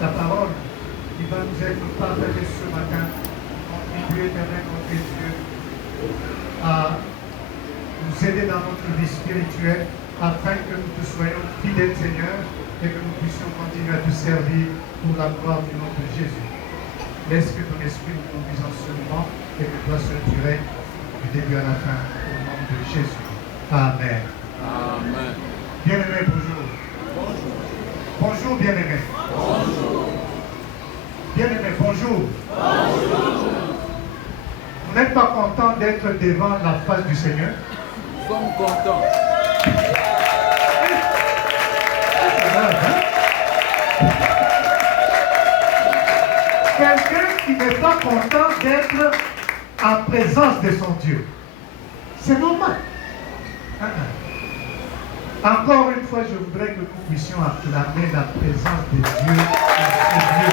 ta parole qui va nous être partagée ce matin. Contribuer, éternel, notre Dieu, à nous aider dans notre vie spirituelle afin que nous te soyons fidèles, Seigneur, et que nous puissions continuer à te servir pour la gloire du nom de Jésus. Laisse que ton esprit nous conduise en ce moment et que toi seul tu règnes du début à la fin, au nom de Jésus. Amen. Amen. Bien-aimé, bonjour. Bonjour. Bonjour, bien-aimé. Bonjour. Bien-aimé, bonjour. Bonjour. Vous n'êtes pas content d'être devant la face du Seigneur? Nous sommes contents. Quelqu'un qui n'est pas content d'être en présence de son Dieu. C'est normal. Encore une fois, je voudrais que nous puissions acclamer la présence de Dieu dans ce lieu.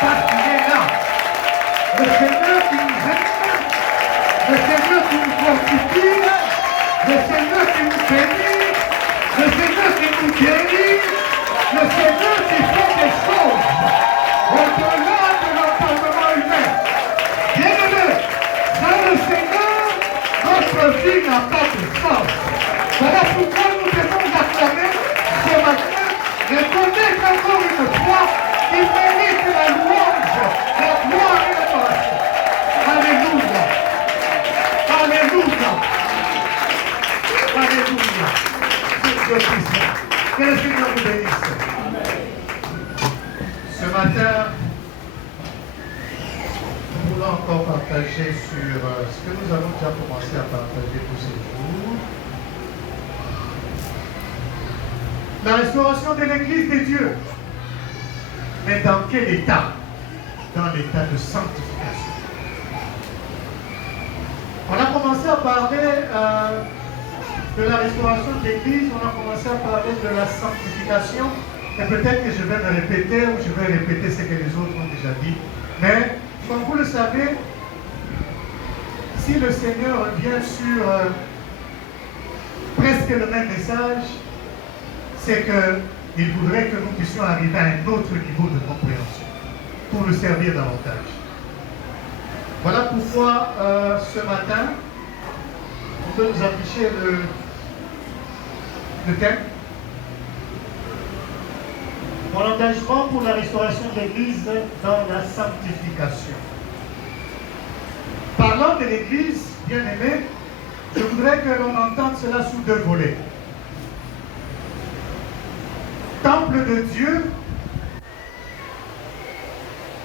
Parce qu'il est là. Le Seigneur qui nous aime, le Seigneur qui nous fortifie, le Seigneur qui nous bénit, le Seigneur qui nous guérit, le Seigneur qui fait des choses au-delà de l'entendement humain. Bien-aimé, dans le Seigneur, notre vie n'a pas de sens. Voilà pourquoi nous devons acclamer ce matin, reconnaître encore une fois qu'il mérite la louange, la gloire et l'adoration. Alléluia. Alléluia. Alléluia. C'est Dieu puissant. Que le Seigneur vous bénisse. Ce matin, nous voulons encore partager sur ce que nous avons déjà commencé à partager pour ces jours. La restauration de l'Église de Dieu. Mais dans quel état? Dans l'état de sanctification. On a commencé à parler de la restauration de l'Église, on a commencé à parler de la sanctification, et peut-être que je vais me répéter ou je vais répéter ce que les autres ont déjà dit. Mais, comme vous le savez, si le Seigneur revient sur presque le même message, c'est qu'il voudrait que nous puissions arriver à un autre niveau de compréhension pour le servir davantage. Voilà pourquoi ce matin, on peut nous afficher le thème. Mon engagement pour la restauration de l'Église dans la sanctification. Parlant de l'Église, bien aimé, je voudrais que l'on entende cela sous deux volets. Temple de Dieu,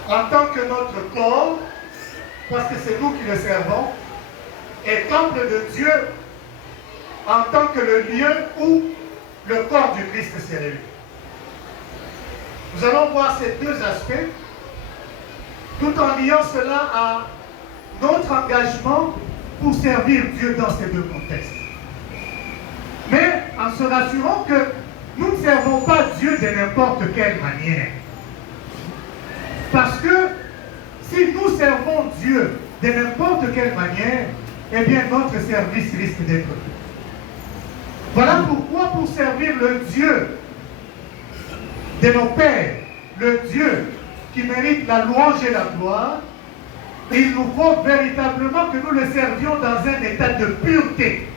en tant que notre corps, parce que c'est nous qui le servons, et temple de Dieu, en tant que le lieu où le corps du Christ s'est réuni. Nous allons voir ces deux aspects, tout en liant cela à notre engagement pour servir Dieu dans ces deux contextes. Mais en se rassurant que nous ne servons pas Dieu de n'importe quelle manière. Parce que si nous servons Dieu de n'importe quelle manière, eh bien notre service risque d'être peu. Voilà pourquoi pour servir le Dieu de nos pères, le Dieu qui mérite la louange et la gloire, il nous faut véritablement que nous le servions dans un état de pureté.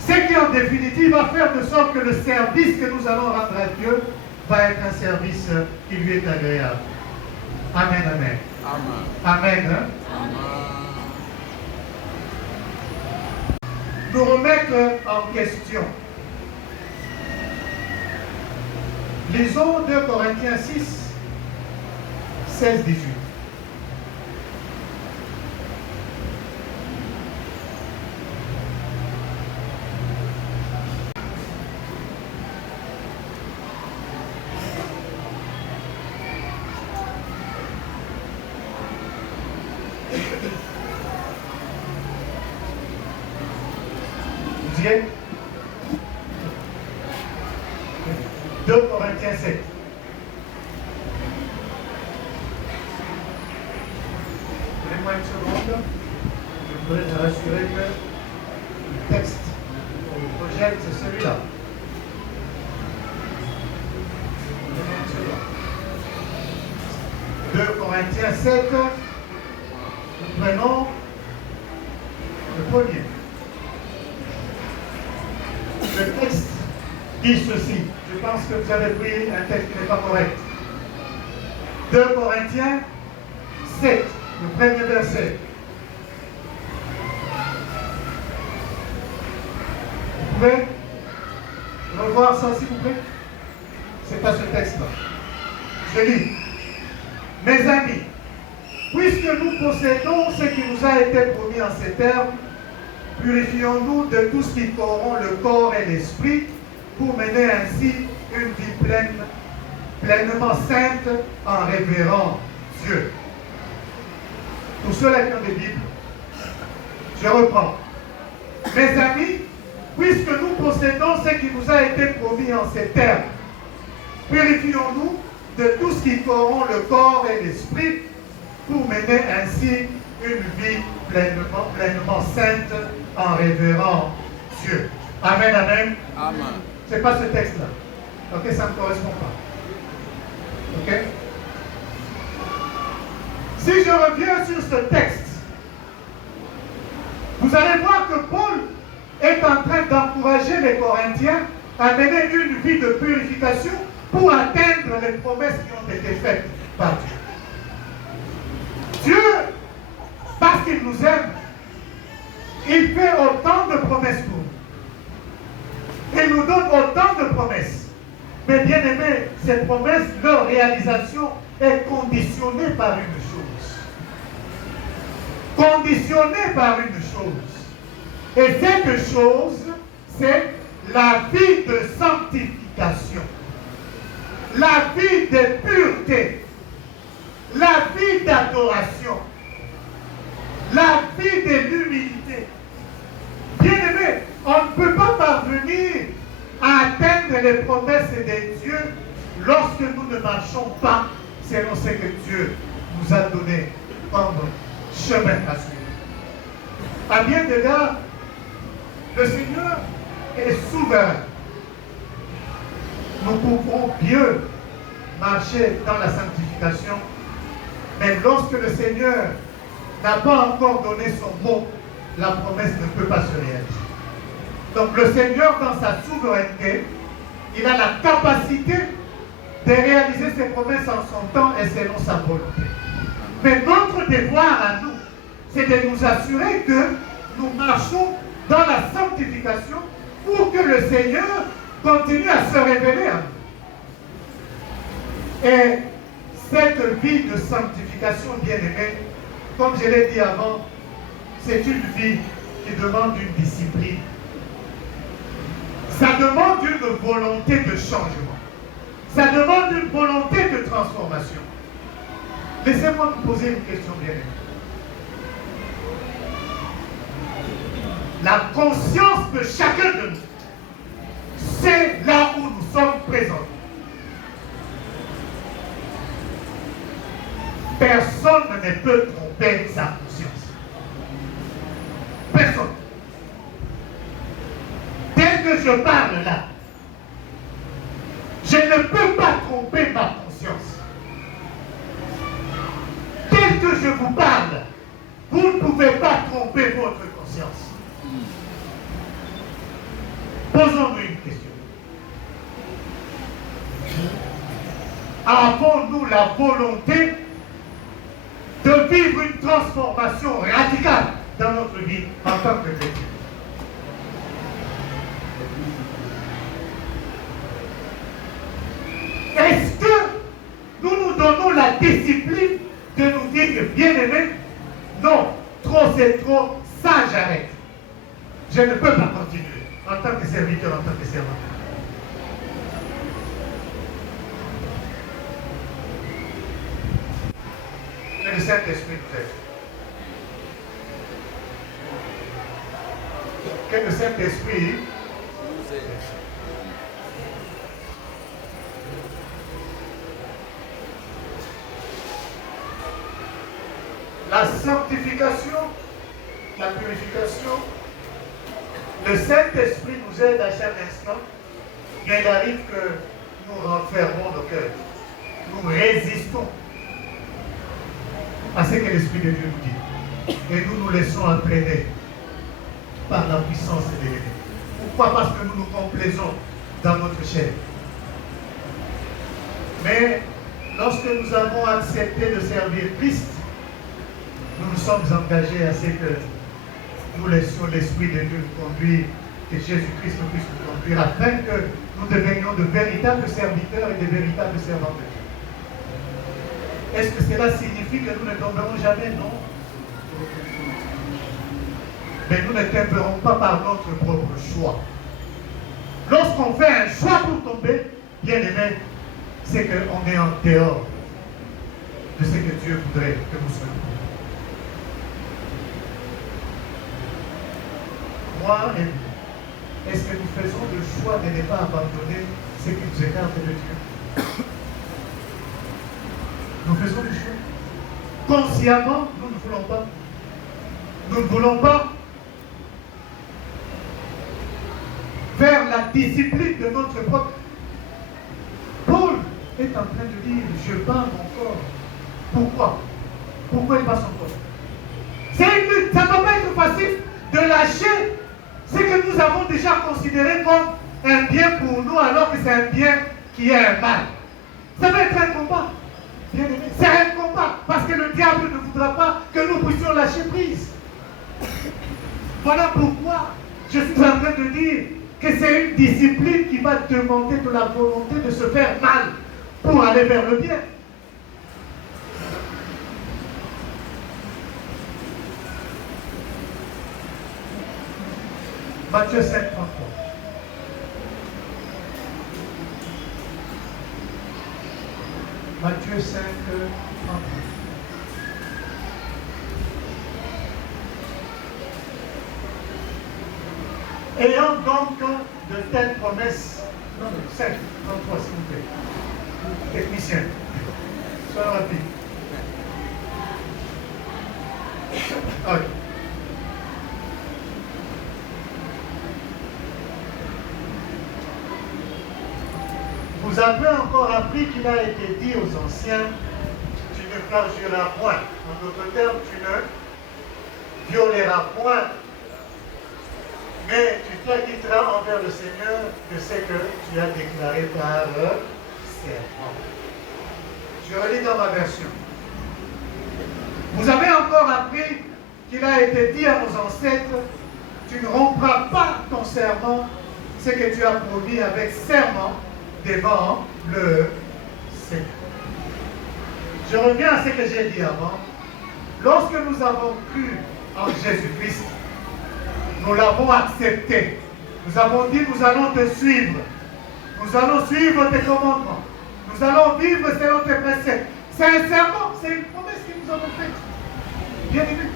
Ce qui en définitive va faire de sorte que le service que nous allons rendre à Dieu va être un service qui lui est agréable. Amen, amen. Amen. Amen. Hein? Amen. Nous remettre en question. Lisons 2 Corinthiens 6, 16, 18. Vous y êtes? 2 Corinthiens 7. Donnez-moi une seconde. Je voudrais me rassurer que le texte qu'on projette, c'est celui-là. Donnez-moi une seconde. 2 Corinthiens 7, nous prenons le premier. Le texte dit ceci. Je pense que vous avez pris un texte qui n'est pas correct. 2 Corinthiens 7, le premier verset. Vous pouvez revoir ça, s'il vous plaît? C'est pas ce texte-là. Je lis. Mes amis, puisque nous possédons ce qui nous a été promis en ces termes, purifions-nous de tout ce qui corrompt le corps et l'esprit pour mener ainsi une vie pleinement sainte en révérant Dieu. Pour ceux-là qui ont des Bibles, je reprends. Mes amis, puisque nous possédons ce qui nous a été promis en ces termes, purifions-nous de tout ce qui corrompt le corps et l'esprit pour mener ainsi une vie pleinement sainte en révérant Dieu. Amen, amen. Amen. Ce n'est pas ce texte-là. Ok, ça ne correspond pas. Ok? Si je reviens sur ce texte, vous allez voir que Paul est en train d'encourager les Corinthiens à mener une vie de purification pour atteindre les promesses qui ont été faites par Dieu. Dieu, parce qu'il nous aime, il fait autant de promesses pour nous. Il nous donne autant de promesses. Mais bien aimé, ces promesses, leur réalisation est conditionnée par une chose. Conditionnée par une chose. Et cette chose, c'est la vie de sanctification. La vie de pureté. La vie d'adoration. La vie de l'humilité. Bien aimé, on ne peut pas parvenir à atteindre les promesses de Dieu lorsque nous ne marchons pas selon ce que Dieu nous a donné comme chemin à suivre. À bien des égards, le Seigneur est souverain. Nous pouvons mieux marcher dans la sanctification, mais lorsque le Seigneur n'a pas encore donné son mot, la promesse ne peut pas se réaliser. Donc le Seigneur, dans sa souveraineté, il a la capacité de réaliser ses promesses en son temps et selon sa volonté. Mais notre devoir à nous, c'est de nous assurer que nous marchons dans la sanctification pour que le Seigneur continue à se révéler à nous. Et cette vie de sanctification, bien-aimée, comme je l'ai dit avant, c'est une vie qui demande une discipline. Ça demande une volonté de changement. Ça demande une volonté de transformation. Laissez-moi vous poser une question bien aimée. La conscience de chacun de nous, c'est là où nous sommes présents. Personne ne peut tromper sa conscience. Personne. Tel que je parle là, je ne peux pas tromper ma conscience. Tel que je vous parle, vous ne pouvez pas tromper votre conscience. Posons-nous une question. Avons-nous la volonté de vivre une transformation radicale dans notre vie en tant que chrétien? Est-ce que nous nous donnons la discipline de nous dire, bien aimé, non, trop c'est trop, ça j'arrête. Je ne peux pas continuer en tant que serviteur, en tant que servant. Que le Saint-Esprit nous aide. Que le Saint-Esprit Nous aide. la sanctification, la purification, le Saint-Esprit nous aide à chaque instant, mais il arrive que nous renfermons nos cœurs. Nous résistons à ce que l'Esprit de Dieu nous dit. Et nous nous laissons entraîner par la puissance de l'ennemi. Pourquoi? Parce que nous nous complaisons dans notre chair. Mais lorsque nous avons accepté de servir Christ, nous nous sommes engagés à ce que nous laissions l'Esprit de Dieu nous conduire, que Jésus-Christ nous puisse nous conduire, afin que nous devenions de véritables serviteurs et de véritables servants de Dieu. Est-ce que cela signifie que nous ne tomberons jamais? Non. Mais nous ne tomberons pas par notre propre choix. Lorsqu'on fait un choix pour tomber, bien aimé, c'est qu'on est en dehors de ce que Dieu voudrait que nous soyons. Moi et vous, est-ce que nous faisons le choix de ne pas abandonner ce qui nous écarte de Dieu? Nous faisons le choix. Consciemment, nous ne voulons pas. Nous ne voulons pas faire la discipline de notre propre. Paul est en train de dire, je bats mon corps. Pourquoi? Pourquoi il bat son corps? C'est une lutte. Ça ne doit pas être facile de lâcher ce que nous avons déjà considéré comme un bien pour nous, alors que c'est un bien qui est un mal. Ça va être un combat. Bien aimé. C'est un combat, parce que le diable ne voudra pas que nous puissions lâcher prise. Voilà pourquoi je suis en train de dire que c'est une discipline qui va demander de la volonté de se faire mal pour aller vers le bien. Matthieu 5, 33. Matthieu 5, 33. Ayant donc de telles promesses, non, 5, 33, s'il vous plaît. Technicien, sois rapide. Ok. Vous avez encore appris qu'il a été dit aux anciens, tu ne flagelleras point. En d'autres termes, tu ne violeras point. Mais tu t'acquitteras envers le Seigneur de ce que tu as déclaré par serment. Je relis dans ma version. Vous avez encore appris qu'il a été dit à nos ancêtres, tu ne rompras pas ton serment, ce que tu as promis avec serment devant le Seigneur. Je reviens à ce que j'ai dit avant. Lorsque nous avons cru en Jésus-Christ, nous l'avons accepté. Nous avons dit, nous allons te suivre. Nous allons suivre tes commandements. Nous allons vivre selon tes préceptes. C'est un serment, c'est une promesse que nous avons faite. Bien aimé.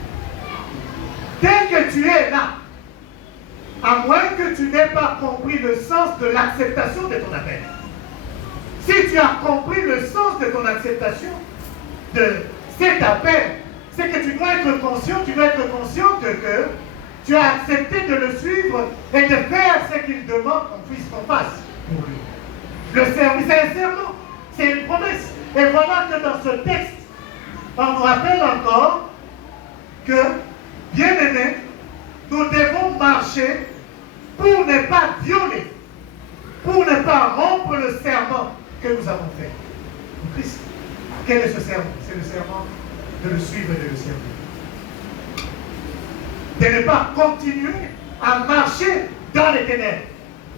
Dès que tu es là, à moins que tu n'aies pas compris le sens de l'acceptation de ton appel. Si tu as compris le sens de ton acceptation, de cet appel, c'est que tu dois être consciente que tu as accepté de le suivre et de faire ce qu'il demande qu'on fasse pour lui. Le service, c'est un serment, c'est une promesse. Et voilà que dans ce texte, on nous rappelle encore que, bien aimés, nous devons marcher pour ne pas violer, pour ne pas rompre le serment que nous avons fait pour Christ. Quel est ce serment? C'est le serment de le suivre et de le servir. De ne pas continuer à marcher dans les ténèbres.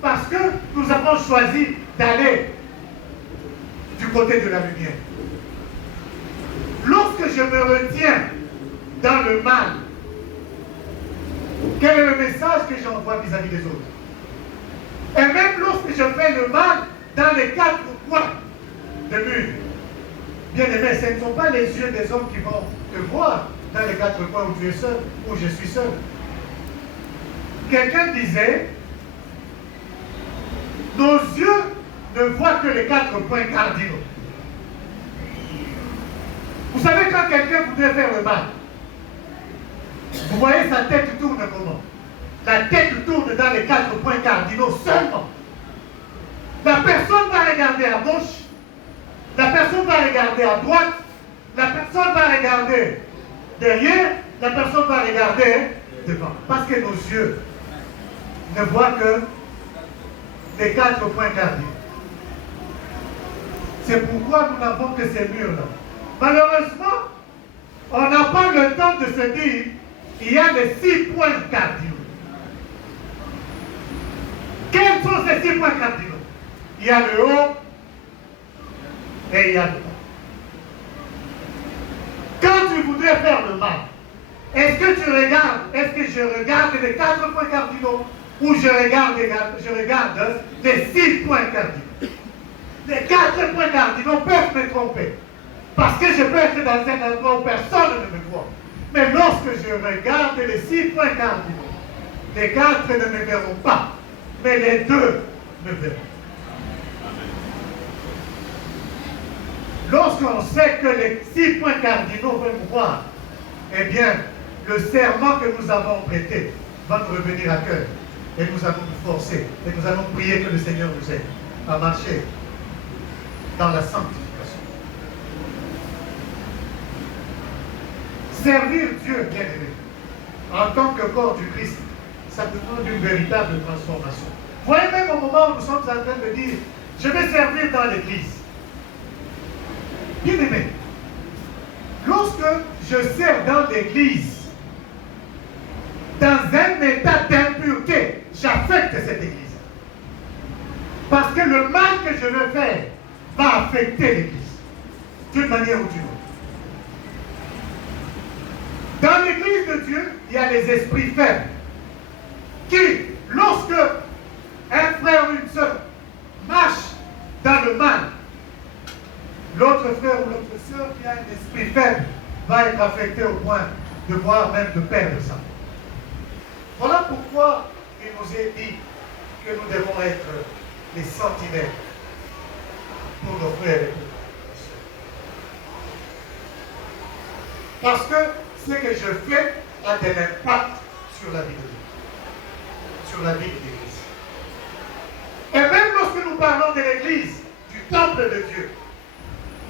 Parce que nous avons choisi d'aller du côté de la lumière. Lorsque je me retiens dans le mal, quel est le message que j'envoie vis-à-vis des autres? Et même lorsque je fais le mal dans les quatre coins de mur, bien aimé, ce ne sont pas les yeux des hommes qui vont te voir dans les quatre coins où tu es seul, où je suis seul. Quelqu'un disait, nos yeux ne voient que les quatre points cardinaux. Vous savez, quand quelqu'un voudrait faire le mal, vous voyez sa tête tourne comment? La tête tourne dans les quatre points cardinaux seulement. La personne va regarder à gauche, la personne va regarder à droite, la personne va regarder derrière, la personne va regarder devant. Parce que nos yeux ne voient que les 4 points cardinaux. C'est pourquoi nous n'avons que ces murs-là. Malheureusement, on n'a pas le temps de se dire il y a les 6 points cardinaux. Quels sont ces 6 points cardinaux? Il y a le haut et il y a le bas. Quand tu voudrais faire le mal, est-ce que tu regardes, est-ce que je regarde les 4 points cardinaux ou je regarde les 6 points cardinaux? Les 4 points cardinaux peuvent me tromper. Parce que je peux être dans un endroit où personne ne me voit. Mais lorsque je regarde les 6 points cardinaux, les 4 ne me verront pas, mais les 2 me verront. Lorsqu'on sait que les 6 points cardinaux vont me voir, eh bien, le serment que nous avons prêté va nous revenir à cœur. Et nous allons nous forcer. Et nous allons prier que le Seigneur nous aide à marcher dans la sanctification. Servir Dieu, bien aimé, en tant que corps du Christ, ça demande une véritable transformation. Voyez même au moment où nous sommes en train de dire, je vais servir dans l'église. Bien aimé, lorsque je sers dans l'église, dans un état d'impureté, j'affecte cette église. Parce que le mal que je veux faire va affecter l'église, d'une manière ou d'une autre. Dans l'église de Dieu, il y a les esprits faibles qui, lorsque un frère ou une sœur marche dans le mal, l'autre frère ou l'autre sœur qui a un esprit faible va être affecté au point de voir même de perdre ça. Voilà pourquoi il nous est dit que nous devons être les sentinelles pour nos frères et pour nos sœurs. Parce que ce que je fais a de l'impact sur la vie de Dieu, sur la vie de l'Église. Et même lorsque nous parlons de l'Église, du temple de Dieu,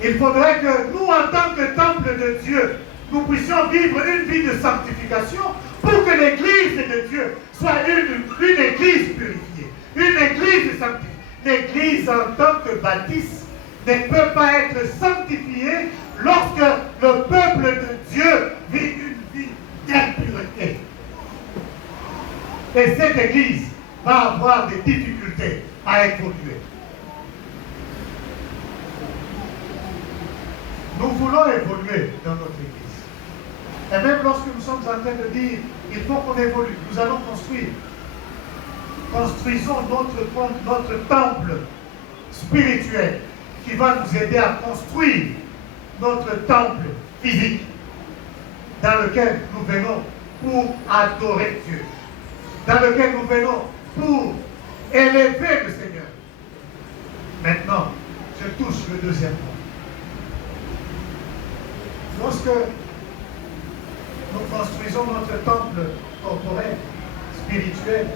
il faudrait que nous, en tant que temple de Dieu, nous puissions vivre une vie de sanctification pour que l'Église de Dieu soit une Église purifiée, une Église sanctifiée. L'Église en tant que bâtisse ne peut pas être sanctifiée lorsque le peuple de Dieu vit une vie d'impureté. Et cette Église va avoir des difficultés à évoluer. Nous voulons évoluer dans notre Église. Et même lorsque nous sommes en train de dire, il faut qu'on évolue, nous allons construire. Construisons notre temple spirituel qui va nous aider à construire notre temple physique dans lequel nous venons pour adorer Dieu, dans lequel nous venons pour élever le Seigneur. Maintenant, je touche le deuxième point. Lorsque nous construisons notre temple corporel, spirituel,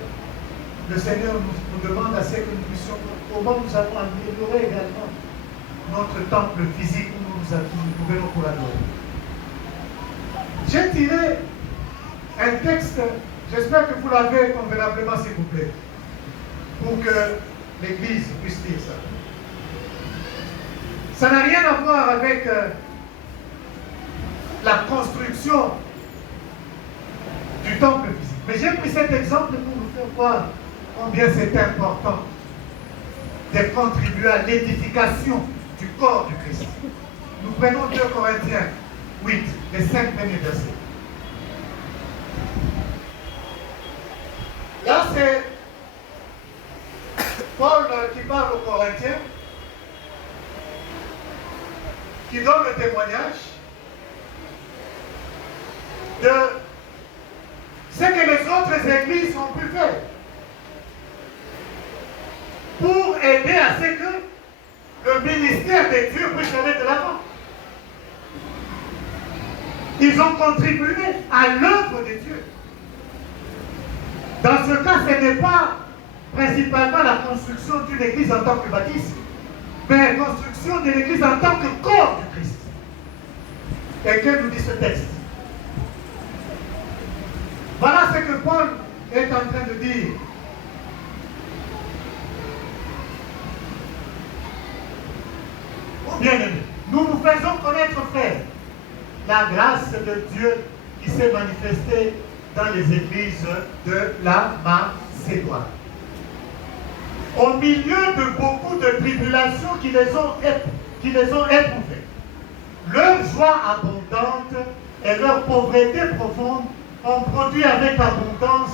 le Seigneur nous demande à ce que nous puissions, comment nous allons améliorer également notre temple physique où nous venons pour adorer. J'ai tiré un texte, j'espère que vous l'avez convenablement s'il vous plaît, pour que l'Église puisse lire ça. Ça n'a rien à voir avec la construction du temple physique. Mais j'ai pris cet exemple pour vous faire voir combien c'est important de contribuer à l'édification du corps du Christ. Nous prenons 2 Corinthiens 8, les 5 premiers versets. Là, c'est Paul qui parle aux Corinthiens, qui donne le témoignage de ce que les autres églises ont pu faire pour aider à ce que le ministère de Dieu puisse aller de l'avant. Ils ont contribué à l'œuvre de Dieu. Dans ce cas, ce n'est pas principalement la construction d'une église en tant que bâtisse, mais la construction de l'église en tant que corps du Christ. Et que nous dit ce texte? Voilà ce que Paul est en train de dire. Bien-aimés, nous nous faisons connaître, frères, la grâce de Dieu qui s'est manifestée dans les églises de la Macédoine. Au milieu de beaucoup de tribulations qui les ont éprouvées, leur joie abondante et leur pauvreté profonde ont produit avec abondance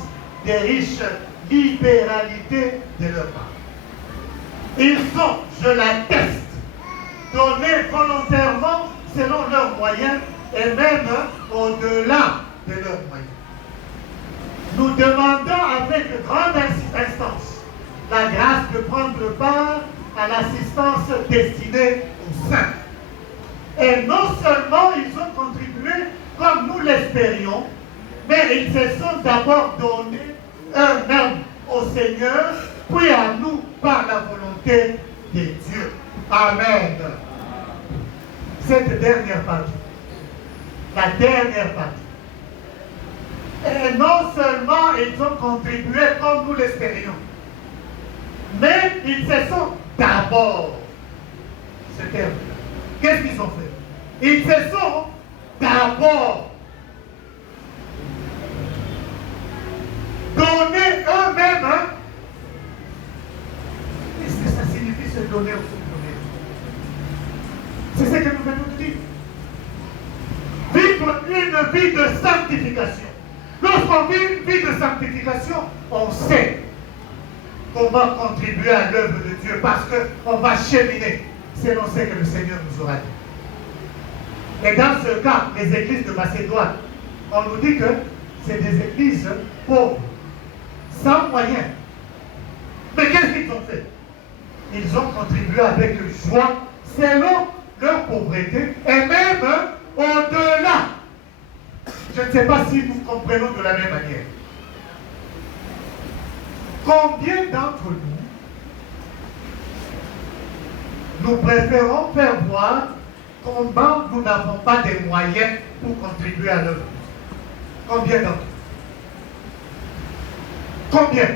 des riches libéralités de leur part. Ils ont, je l'atteste, donné volontairement selon leurs moyens et même au-delà de leurs moyens. Nous demandons avec grande instance la grâce de prendre part à l'assistance destinée aux saints. Et non seulement ils ont contribué comme nous l'espérions, mais ils se sont d'abord donnés eux-mêmes au Seigneur, puis à nous par la volonté de Dieu. Amen. Cette dernière partie, la dernière partie. Et non seulement ils ont contribué comme nous l'espérions, mais ils se sont d'abord, ce terme, qu'est-ce qu'ils ont fait? Ils se sont d'abord donnés eux-mêmes. Qu'est-ce que ça signifie se donner ou se donner? C'est ce que nous venons de dire. Vivre une vie de sanctification. Lorsqu'on vit une vie de sanctification, on sait comment contribuer à l'œuvre de Dieu parce qu'on va cheminer selon ce que le Seigneur nous aura dit. Et dans ce cas, les églises de Macédoine, on nous dit que c'est des églises pauvres, sans moyens. Mais qu'est-ce qu'ils ont fait? Ils ont contribué avec joie selon leur pauvreté et même au-delà. Je ne sais pas si nous comprenons de la même manière. Combien d'entre nous préférons faire voir comment nous n'avons pas de moyens pour contribuer à l'œuvre? Combien d'entre nous? Combien?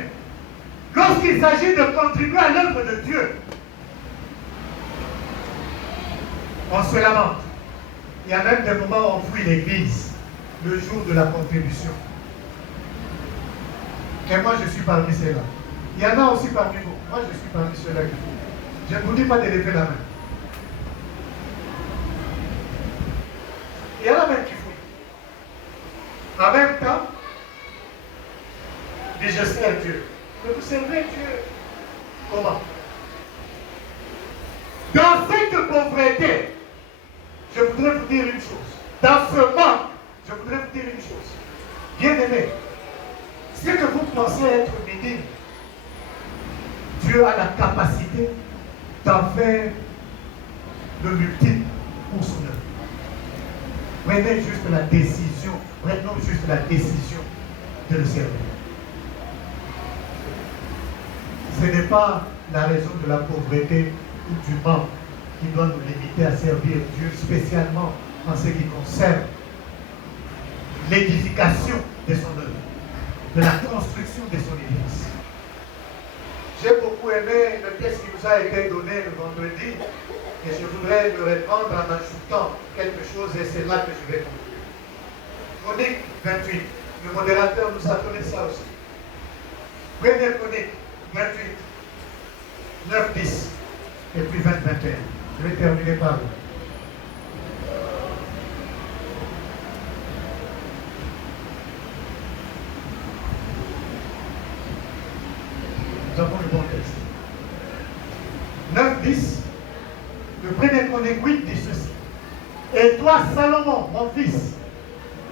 Lorsqu'il s'agit de contribuer à l'œuvre de Dieu, on se lamente. Il y a même des moments où on fuit l'église le jour de la contribution. Et moi, je suis parmi ceux-là. Il y en a aussi parmi vous. Moi, je suis parmi ceux-là qui font. Je ne vous dis pas de lever la main. Il y en a même qui fouillent. En même temps, dit je sers Dieu. Mais vous servez Dieu comment? Dans cette pauvreté, je voudrais vous dire une chose. Dans ce manque, je voudrais vous dire une chose. Bien-aimés, ce que vous pensez être minime, Dieu a la capacité d'en faire le multiple pour son œuvre. Prenez juste la décision, prenons juste la décision de le servir. Ce n'est pas la raison de la pauvreté ou du manque qui doit nous limiter à servir Dieu, spécialement en ce qui concerne l'édification de son œuvre, de la construction de son église. J'ai beaucoup aimé le texte qui nous a été donné le vendredi et je voudrais le répondre en ajoutant quelque chose et c'est là que je vais conclure. Chronique 28, le modérateur nous a donné ça aussi. Première chronique 28, 9, 10 et puis 20, 21. Je vais terminer par là. Nous avons le bon texte. 9, 10, le premier chronique 8 dit ceci. Et toi, Salomon, mon fils,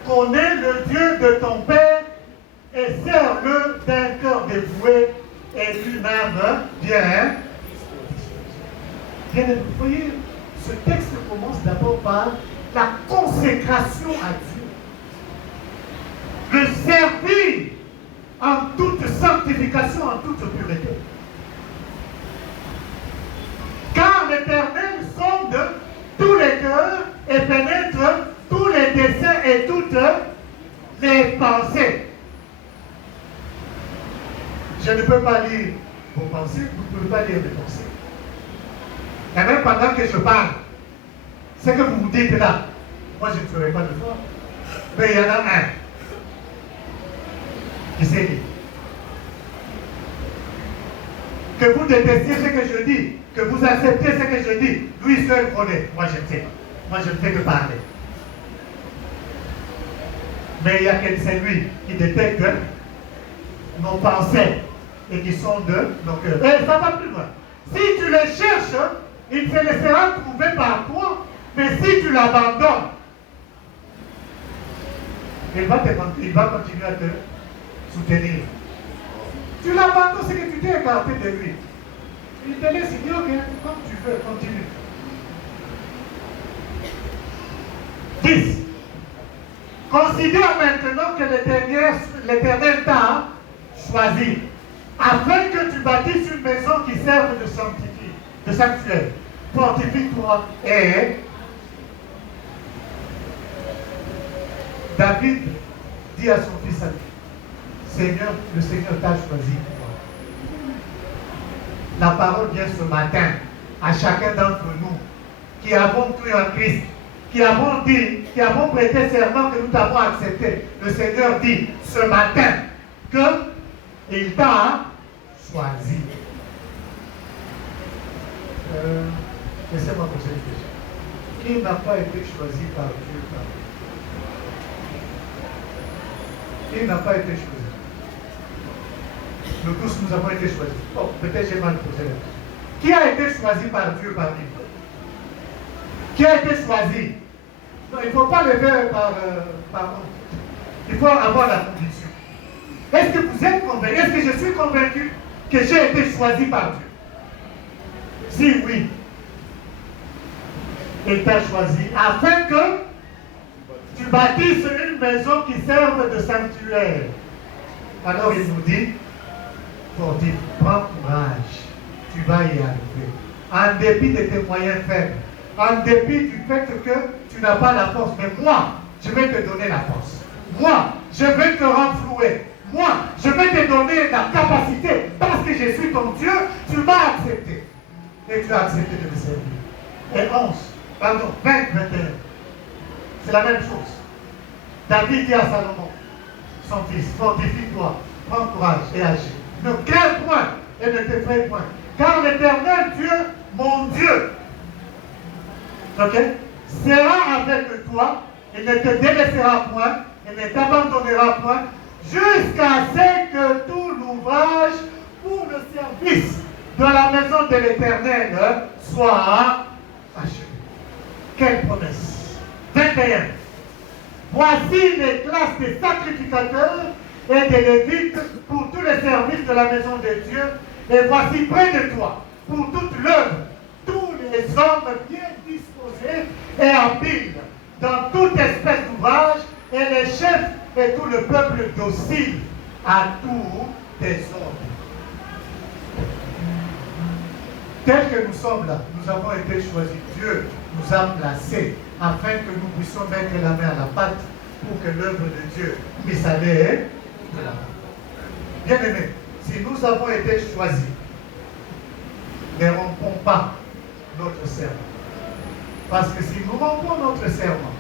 connais le Dieu de ton père et sers-le d'un cœur dévoué et d'une âme bien. Bien, vous voyez, ce texte commence d'abord par la consécration à Dieu. Le servir en toute sanctification, en toute pureté. Car l'Éternel sonde tous les cœurs et pénètre tous et toutes les pensées. Je ne peux pas lire vos pensées, vous ne pouvez pas lire mes pensées. Et même pendant que je parle, ce que vous vous dites là, moi je ne ferai pas de foi, mais il y en a un qui sait lire. Que vous détestiez ce que je dis, que vous acceptez ce que je dis, lui seul connaît. Moi je ne sais pas. Moi je ne fais que parler. Mais il y a celui qui détecte nos pensées et qui sont de nos cœurs. Et ça va plus loin. Si tu les cherches, il se laissera trouver par toi, mais si tu l'abandonnes, il va continuer à te soutenir. Tu l'abandonnes, c'est que tu t'es écarté de lui. Il te laisse dire, ok, comme tu veux, continue. 10. Considère maintenant que l'Éternel t'a choisi, afin que tu bâtisses une maison qui serve de sanctuaire. Fortifie-toi et David dit à son fils Seigneur, le Seigneur t'a choisi pour moi. La parole vient ce matin à chacun d'entre nous qui avons cru en Christ, qui avons dit, qui avons prêté serment que nous t'avons accepté. Le Seigneur dit ce matin qu'il t'a choisi. Laissez-moi poser une question. Qui n'a pas été choisi par Dieu? Qui n'a pas été choisi? Nous tous, nous avons été choisis. Oh, peut-être j'ai mal posé la question. Qui a été choisi par Dieu parmi nous? Qui a été choisi? Non, il ne faut pas le faire par honte. Il faut avoir la conviction. Est-ce que vous êtes convaincu? Est-ce que je suis convaincu que j'ai été choisi par Dieu? Si oui, il t'a choisi afin que tu bâtisses une maison qui serve de sanctuaire. Alors il nous dit, fortifie, prends courage, tu vas y arriver. En dépit de tes moyens faibles, en dépit du fait que tu n'as pas la force, mais moi, je vais te donner la force. Moi, je vais te renflouer. Moi, je vais te donner la capacité, parce que je suis ton Dieu, tu m'as accepté. Et tu as accepté de me servir. Et 20, 21. C'est la même chose. David dit à Salomon, son fils, fortifie-toi, prends courage et agis. Ne crains point et ne t'effraie point. Car l'Éternel Dieu, mon Dieu, sera avec toi, il ne te délaissera point, il ne t'abandonnera point, jusqu'à ce que tout l'ouvrage pour le service de la maison de l'Éternel soit achevé. Quelle promesse! 21. Voici les classes des sacrificateurs et des Lévites pour tous les services de la maison de Dieu. Et voici près de toi, pour toute l'œuvre, tous les hommes bien disposés et habiles dans toute espèce d'ouvrage, et les chefs et tout le peuple docile à tous tes ordres. Tel que nous sommes là, nous avons été choisis. Dieu nous a placés afin que nous puissions mettre la main à la pâte pour que l'œuvre de Dieu puisse aller de l'avant. Bien aimés, si nous avons été choisis, ne rompons pas notre serment. Parce que si nous rompons notre serment,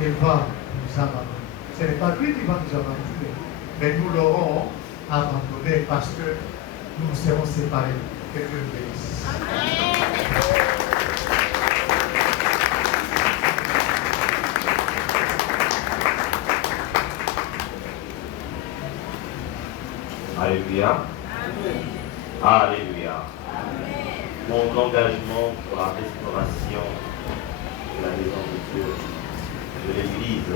il va nous abandonner. Ce n'est pas lui qui va nous abandonner, mais nous l'aurons abandonné parce que nous serons séparés. Que Dieu nous bénisse. Alléluia. Alléluia. Mon engagement pour la restauration de la maison de Dieu, de l'Église,